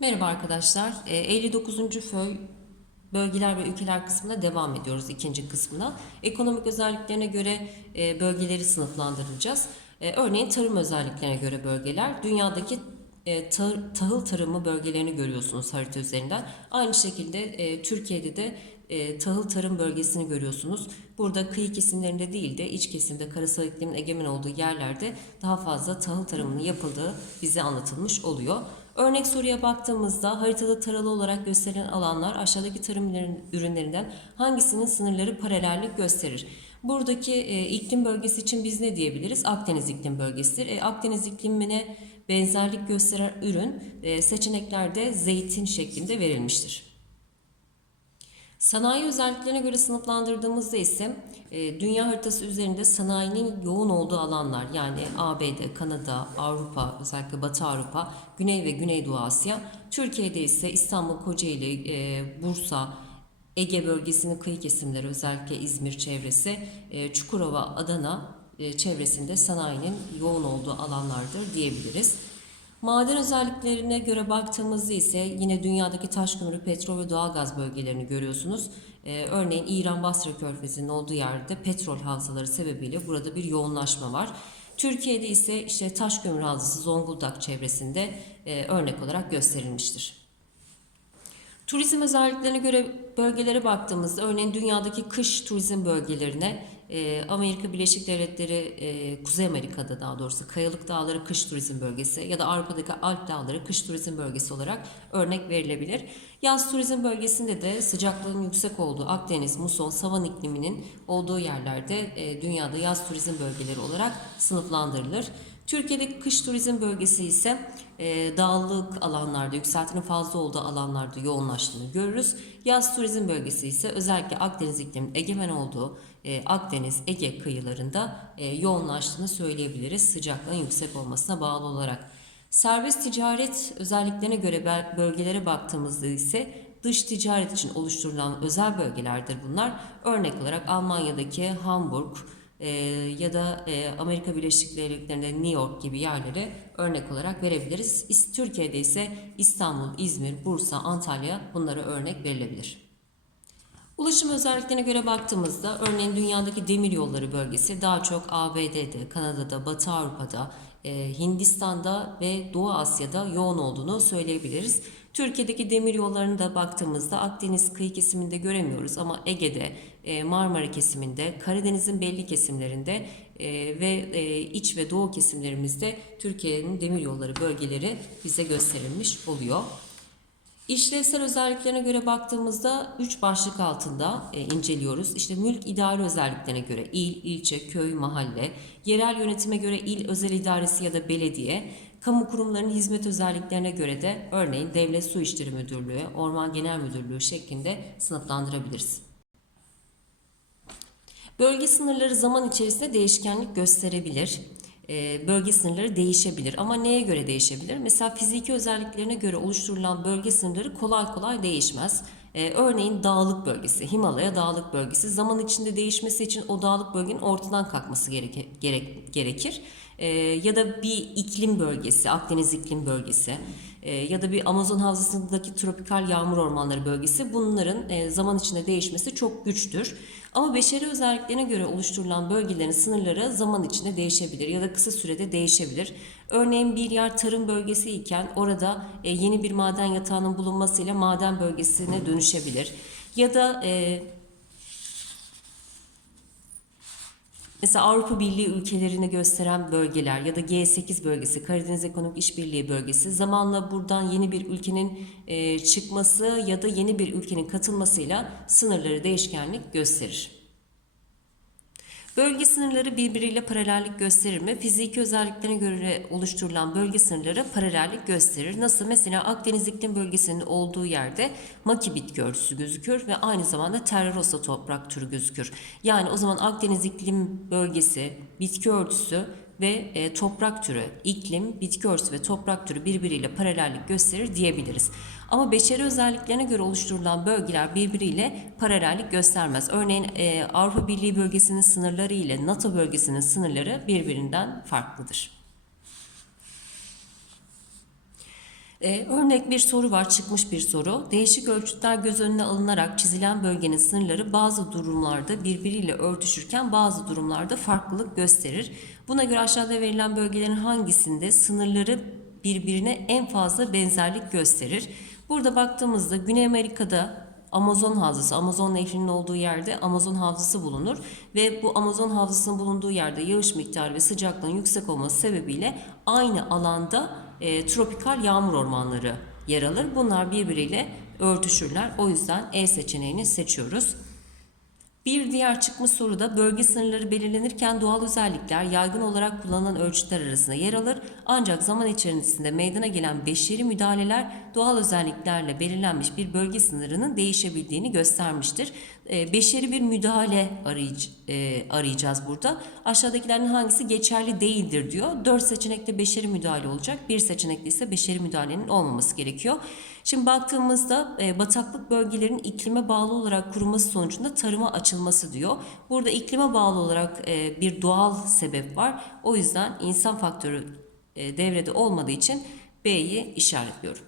Merhaba arkadaşlar. Ee, 59. föy bölgeler ve ülkeler kısmına devam ediyoruz ikinci kısmına. Ekonomik özelliklerine göre e, bölgeleri sınıflandıracağız. E, Örneğin tarım özelliklerine göre bölgeler. Dünyadaki e, ta- tahıl tarımı bölgelerini görüyorsunuz harita üzerinden. Aynı şekilde Türkiye'de de tahıl tarım bölgesini görüyorsunuz. Burada kıyı kesimlerinde değil de iç kesimde karasal iklimin egemen olduğu yerlerde daha fazla tahıl tarımının yapıldığı bize anlatılmış oluyor. Örnek soruya baktığımızda haritada taralı olarak gösterilen alanlar aşağıdaki tarım ürün- ürünlerinden hangisinin sınırları paralellik gösterir? Buradaki e, iklim bölgesi için biz ne diyebiliriz? Akdeniz iklim bölgesidir. E, Akdeniz iklimine benzerlik gösteren ürün e, seçeneklerde zeytin şeklinde verilmiştir. Sanayi özelliklerine göre sınıflandırdığımızda ise e, dünya haritası üzerinde sanayinin yoğun olduğu alanlar yani ABD, Kanada, Avrupa, özellikle Batı Avrupa, Güney ve Güneydoğu Asya. Türkiye'de ise İstanbul, Kocaeli, e, Bursa, Ege bölgesinin kıyı kesimleri özellikle İzmir çevresi, e, Çukurova, Adana çevresinde sanayinin yoğun olduğu alanlardır diyebiliriz. Maden özelliklerine göre baktığımızda ise yine dünyadaki taş kömürü, petrol ve doğalgaz bölgelerini görüyorsunuz. Ee, örneğin İran Basra Körfezi'nin olduğu yerde petrol havzaları sebebiyle burada bir yoğunlaşma var. Türkiye'de ise işte taş kömür havzası Zonguldak çevresinde e, örnek olarak gösterilmiştir. Turizm özelliklerine göre bölgelere baktığımızda örneğin dünyadaki kış turizm bölgelerine e, Amerika Birleşik Devletleri, e, Kuzey Amerika'da daha doğrusu Kayalık Dağları Kış Turizm Bölgesi ya da Avrupa'daki Alp Dağları Kış Turizm Bölgesi olarak örnek verilebilir. Yaz turizm bölgesinde de sıcaklığın yüksek olduğu Akdeniz, muson, savan ikliminin olduğu yerlerde e, dünyada yaz turizm bölgeleri olarak sınıflandırılır. Türkiye'deki kış turizm bölgesi ise e, dağlık alanlarda, yükseltinin fazla olduğu alanlarda yoğunlaştığını görürüz. Yaz turizm bölgesi ise özellikle Akdeniz ikliminin egemen olduğu e, Akdeniz, Ege kıyılarında e, yoğunlaştığını söyleyebiliriz sıcaklığın yüksek olmasına bağlı olarak. Serbest ticaret özelliklerine göre bölgelere baktığımızda ise dış ticaret için oluşturulan özel bölgelerdir bunlar. Örnek olarak Almanya'daki Hamburg, e, ya da e, Amerika Birleşik Devletleri'nde New York gibi yerlere örnek olarak verebiliriz. Türkiye'de ise İstanbul, İzmir, Bursa, Antalya bunlara örnek verilebilir. Ulaşım özelliklerine göre baktığımızda örneğin dünyadaki demir yolları bölgesi daha çok ABD'de, Kanada'da, Batı Avrupa'da, Hindistan'da ve Doğu Asya'da yoğun olduğunu söyleyebiliriz. Türkiye'deki demir yollarına da baktığımızda Akdeniz kıyı kesiminde göremiyoruz ama Ege'de, e, Marmara kesiminde, Karadeniz'in belli kesimlerinde e, ve e, iç ve doğu kesimlerimizde Türkiye'nin demir yolları bölgeleri bize gösterilmiş oluyor. İşlevsel özelliklerine göre baktığımızda 3 başlık altında e, inceliyoruz. İşte mülk idare özelliklerine göre il, ilçe, köy, mahalle, yerel yönetime göre il, özel idaresi ya da belediye, kamu kurumlarının hizmet özelliklerine göre de örneğin Devlet Su İşleri Müdürlüğü, Orman Genel Müdürlüğü şeklinde sınıflandırabiliriz. Bölge sınırları zaman içerisinde değişkenlik gösterebilir. Ee, Bölge sınırları değişebilir ama neye göre değişebilir? Mesela fiziki özelliklerine göre oluşturulan bölge sınırları kolay kolay değişmez. Ee, Örneğin dağlık bölgesi, Himalaya dağlık bölgesi zaman içinde değişmesi için o dağlık bölgenin ortadan kalkması gereke- gerek- gerekir. Ee, Ya da bir iklim bölgesi, Akdeniz iklim bölgesi e, ya da bir Amazon havzasındaki tropikal yağmur ormanları bölgesi bunların e, zaman içinde değişmesi çok güçtür. Ama beşeri özelliklerine göre oluşturulan bölgelerin sınırları zaman içinde değişebilir ya da kısa sürede değişebilir. Örneğin bir yer tarım bölgesi iken orada e, yeni bir maden yatağının bulunmasıyla maden bölgesine dönüşebilir. Ya da e, Mesela Avrupa Birliği ülkelerini gösteren bölgeler ya da G8 bölgesi, Karadeniz Ekonomik İşbirliği bölgesi zamanla buradan yeni bir ülkenin e, çıkması ya da yeni bir ülkenin katılmasıyla sınırları değişkenlik gösterir. Bölge sınırları birbiriyle paralellik gösterir mi? Fiziki özelliklerine göre oluşturulan bölge sınırları paralellik gösterir. Nasıl? Mesela Akdeniz iklim bölgesinin olduğu yerde maki örtüsü gözükür ve aynı zamanda terrarosa toprak türü gözükür. Yani o zaman Akdeniz iklim bölgesi bitki örtüsü ve e, toprak türü, iklim, bitki örtüsü ve toprak türü birbiriyle paralellik gösterir diyebiliriz. Ama beşeri özelliklerine göre oluşturulan bölgeler birbiriyle paralellik göstermez. Örneğin e, Avrupa Birliği bölgesinin sınırları ile NATO bölgesinin sınırları birbirinden farklıdır. Ee, örnek bir soru var, çıkmış bir soru. Değişik ölçütler göz önüne alınarak çizilen bölgenin sınırları bazı durumlarda birbiriyle örtüşürken bazı durumlarda farklılık gösterir. Buna göre aşağıda verilen bölgelerin hangisinde sınırları birbirine en fazla benzerlik gösterir? Burada baktığımızda Güney Amerika'da Amazon havzası, Amazon nehrinin olduğu yerde Amazon havzası bulunur ve bu Amazon havzasının bulunduğu yerde yağış miktarı ve sıcaklığın yüksek olması sebebiyle aynı alanda e, tropikal yağmur ormanları yer alır. Bunlar birbiriyle örtüşürler. O yüzden E seçeneğini seçiyoruz. Bir diğer çıkmış soruda bölge sınırları belirlenirken doğal özellikler yaygın olarak kullanılan ölçütler arasında yer alır. Ancak zaman içerisinde meydana gelen beşeri müdahaleler doğal özelliklerle belirlenmiş bir bölge sınırının değişebildiğini göstermiştir. Ee, Beşeri bir müdahale e, arayacağız burada. Aşağıdakilerin hangisi geçerli değildir diyor. Dört seçenekte beşeri müdahale olacak. Bir seçenekte ise beşeri müdahalenin olmaması gerekiyor. Şimdi baktığımızda e, bataklık bölgelerin iklime bağlı olarak kuruması sonucunda tarıma açılması diyor. Burada iklime bağlı olarak e, bir doğal sebep var. O yüzden insan faktörü e, devrede olmadığı için B'yi işaretliyorum.